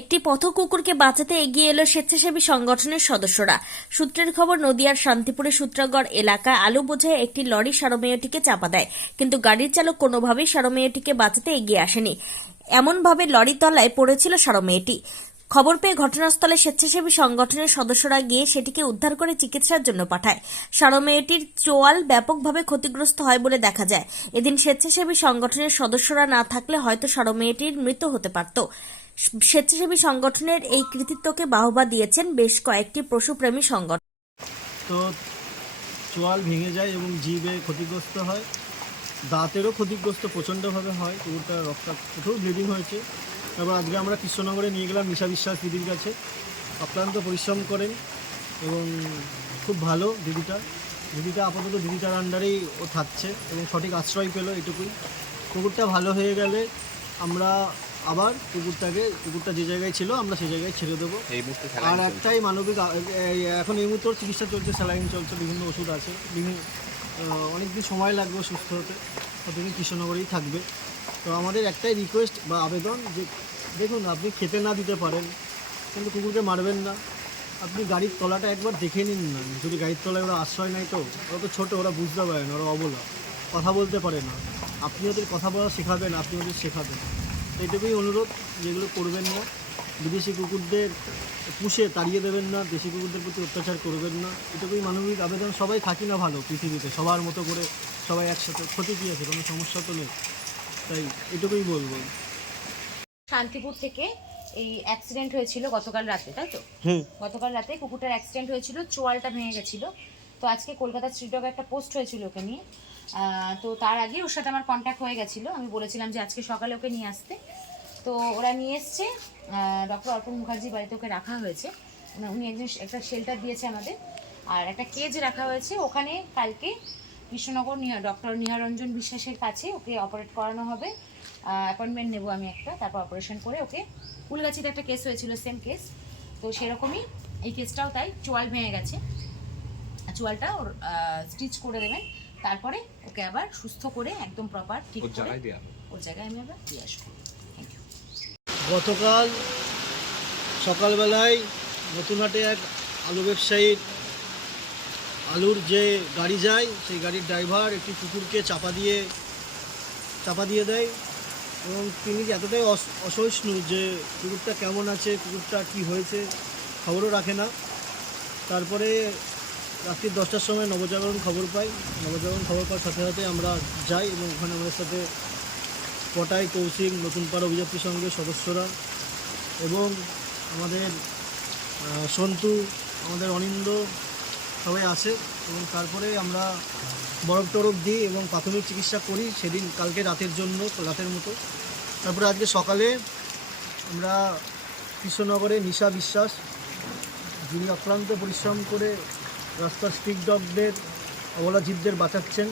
একটি পথ কুকুরকে বাঁচাতে এগিয়ে এলো স্বেচ্ছাসেবী সংগঠনের সদস্যরা। সূত্রের খবর, নদিয়ার শান্তিপুরে সূত্রাগড় এলাকায় আলু বোঝাই একটি লরি সারমেয়টিকে চাপা দেয়, কিন্তু গাড়ির চালক কোনোভাবেই সারমেয়টিকে বাঁচাতে এগিয়ে আসেনি। এমনভাবে লরি তলায় পড়েছিল সারমেয়টি। খবর পেয়ে ঘটনাস্থলে স্বেচ্ছাসেবী সংগঠনের সদস্যরা গিয়ে সেটিকে উদ্ধার করে চিকিৎসার জন্য পাঠায়। সারমেয়টির চোয়াল ব্যাপকভাবে ক্ষতিগ্রস্ত হয় বলে দেখা যায়। এদিন স্বেচ্ছাসেবী সংগঠনের সদস্যরা না থাকলে হয়তো সারমেয়টির মৃত্যু হতে পারত। স্বেচ্ছাসেবী সংগঠনের এই কৃতিত্বকে বাহবা দিয়েছেন বেশ কয়েকটি পশুপ্রেমী সংগঠন। তো চোয়াল ভেঙে যায় এবং জিভে ক্ষতিগ্রস্ত হয়, দাঁতেরও ক্ষতিগ্রস্ত প্রচণ্ডভাবে হয়। কুকুরটা প্রচুর ব্লিডিং হয়েছে। তারপর আজকে আমরা কৃষ্ণনগরে নিয়ে গেলাম নিশা বিশ্বাস দিদির কাছে। অক্লান্ত পরিশ্রম করেন এবং খুব ভালো দিদিটা আপাতত দিদিটার আন্ডারেই ও থাকছে এবং সঠিক আশ্রয় পেল, এটুকুই। কুকুরটা ভালো হয়ে গেলে আমরা আবার কুকুরটা যে জায়গায় ছিল আমরা সেই জায়গায় ছেড়ে দেবো। আর একটাই মানবিক, এখন এই মুহূর্তে চিকিৎসা চলছে, স্যালাইন চলছে, বিভিন্ন ওষুধ আছে, অনেকদিন সময় লাগবে সুস্থ হতে, ততদিন কৃষ্ণনগরেই থাকবে। তো আমাদের একটাই রিকোয়েস্ট বা আবেদন যে দেখুন, আপনি খেতে না দিতে পারেন কিন্তু কুকুরকে মারবেন না। আপনি গাড়ির তলাটা একবার দেখে নিন না। যদি গাড়ির তলায় ওরা আশ্রয় নেয়, তো ওরা তো ছোটো, ওরা বুঝতে পারে না, ওরা অবলা, কথা বলতে পারে না। আপনি ওদের কথা বলা শেখাবেন, আপনি ওদের শেখাবেন। এইটুকুই অনুরোধ, যেগুলো করবেন না। বিদেশি কুকুরদের পুষে তাড়িয়ে দেবেন না, দেশি কুকুরদের প্রতি অত্যাচার করবেন না, এটুকুই মানবিক আবেদন। সবাই থাকি না ভালো পৃথিবীতে, সবার মতো করে সবাই একসাথে, ক্ষতি কী আছে, কোনো সমস্যা তো নেই। তাই এটুকুই বলবো। শান্তিপুর থেকে এই অ্যাক্সিডেন্ট হয়েছিল গতকাল রাতে, তাই তো? গতকাল রাতে কুকুরটার অ্যাক্সিডেন্ট হয়েছিল, চোয়ালটা ভেঙে গেছিলো। তো আজকে কলকাতা স্ট্রিট ডগে একটা পোস্ট হয়েছিল ওকে নিয়ে। তো তার আগে ওর সাথে আমার কন্ট্যাক্ট হয়ে গেছিলো। আমি বলেছিলাম যে আজকে সকালে ওকে নিয়ে আসতে। তো ওরা নিয়ে এসছে। ডক্টর অর্পণ মুখার্জির বাড়িতে ওকে রাখা হয়েছে। উনি একটা শেল্টার দিয়েছে আমাদের, আর একটা কেজ রাখা হয়েছে ওখানে। কালকে কৃষ্ণনগর ডক্টর নিহারঞ্জন বিশ্বাসের কাছে ওকে অপারেট করানো হবে। অ্যাপয়েন্টমেন্ট নেবো আমি একটা, তারপর অপারেশন করে ওকে। ফুলগাছিতে একটা কেস হয়েছিল, সেম কেস। তো সেরকমই এই কেসটাও তাই, চোয়াল ভেঙে গেছে। চোয়ালটা ওর স্টিচ করে দেবেন, তারপরে ওকে আবার সুস্থ করে একদম প্রপার ঠিক করে ওর জায়গায় আমি আবার দিয়ে আসবো। Thank you. গতকাল সকালবেলায় নতুনহাটে এক আলু ব্যবসায়ীর আলুর যে গাড়ি যায়, সেই গাড়ির ড্রাইভার একটি কুকুরকে চাপা দিয়ে দেয় এবং তিনি এতটাই অসহিষ্ণু যে কুকুরটা কেমন আছে, কুকুরটা কি হয়েছে খবরও রাখে না। তারপরে রাত্রি 10টার সময় নবজাগরণ খবর পাই। নবজাগরণ খবর পাওয়ার সাথে সাথে আমরা যাই এবং ওখানে আমাদের সাথে পটাই, কৌশিক, নতুনপাড়া অভিযাত্রী সঙ্গের সদস্যরা এবং আমাদের সন্তু, আমাদের অনিন্দ সবাই আসে এবং তারপরে আমরা বরফ টরফ দিই এবং প্রাথমিক চিকিৎসা করি সেদিন, কালকে রাতের মতো। তারপরে আজকে সকালে আমরা কৃষ্ণনগরে নিশা বিশ্বাস, যিনি অক্লান্ত পরিশ্রম করে রাস্তার স্ট্রিট ডগদের, অবলা জীবদের বাঁচাচ্ছেন,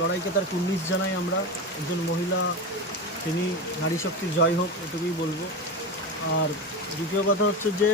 লড়াইকে তার কুর্নিশ জানাই আমরা। একজন মহিলা, তিনি নারী শক্তির জয় হোক, এটুকুই বলবো। আর দ্বিতীয় কথা হচ্ছে যে